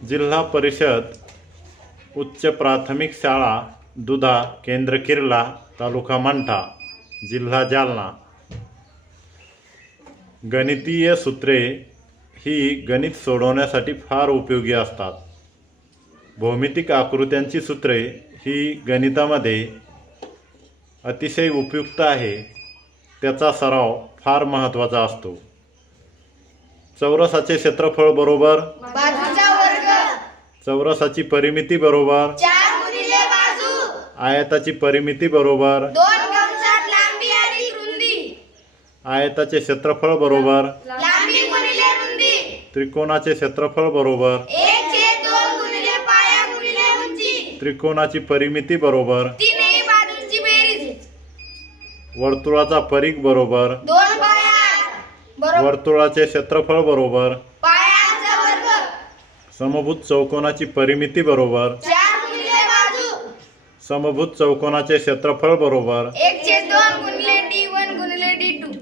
जिल्हा परिषद उच्च प्राथमिक शाळा दुधा केंद्र किर्ला तालुका मंठा जिल्हा जालना। गणितीय सूत्रे ही गणित सोडवण्यासाठी फार उपयोगी असतात। भौमितिक आकृत्यांची सूत्रे ही गणितामध्ये अतिशय उपयुक्त आहे। त्याचा सराव फार महत्त्वाचा असतो। चौरसाचे क्षेत्रफळ बरोबर बाजूचा वर्ग, चौरसाची परिमिती बरोबर 4 गुणिले बाजू, आयताची परिमिती बरोबर 2 कंसात लांबी आणि रुंदी, आयताचे क्षेत्रफळ बरोबर लांबी गुणिले रुंदी, त्रिकोणाचे क्षेत्रफळ बरोबर 1/2 गुणिले पाया गुणिले उंची, त्रिकोणाची परिमिती बरोबर तीनही बाजूंची बेरीज, वर्तुळाचा परिघ बरोबर 2 पाया बरोबर वर्तुळाचे क्षेत्रफळ बरोबर पायाचा वर्ग, समभुज चौकोनाची परिमिती बरोबर 4 गुणिले बाजू, समभुज चौकोनाचे क्षेत्रफळ बरोबर 1/2 गुणिले d1 गुणिले d2,